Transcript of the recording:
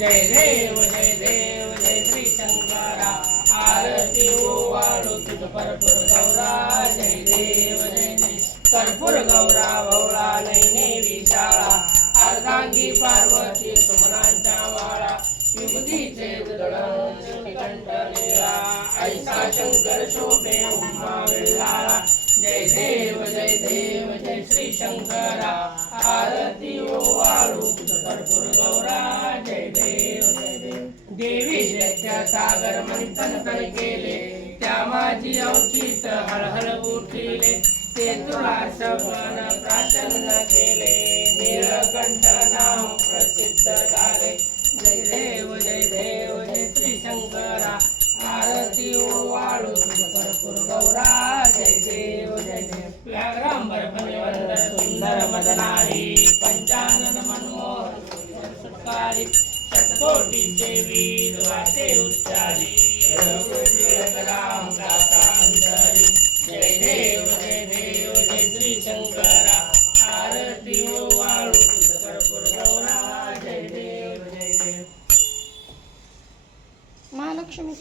जय देव जय देव जय श्री शंकरा आरती ओवाळू तुझ परपूर गौरा जय देव जय देव कर्पूर गौरा भवळा नैने विशाळा अर्धांगी पार्वती सुमनांच्या वाळा विभूतीचे उदळण कंठलेला ऐसा शंकर शोभे उमा वेळाळा शंकरा आरती ओवाळू तुझ भरपूर गौरा जय देव जय देव. देवी जयच्या सागर मंथन तन केले त्या माझी अवचित हळहळ उठिले ते तुला सगळं प्राशन केले. निळकंठ नाम प्रसिद्ध झाले. जय देव जय देव जय श्री शंकरा आरती ओवाळू तुझ भरपूर गौरा देव फणिवंदर सुंदर मदनारी पंचानन मनमोहन सुटकारी शतकोटीचे वीर वाटे उच्चारी अंतरी जय देव जय देव जय श्री शंकरा आरती ओवाळू तुझ भरपूर गौरा जय देव जय देव. महालक्ष्मी.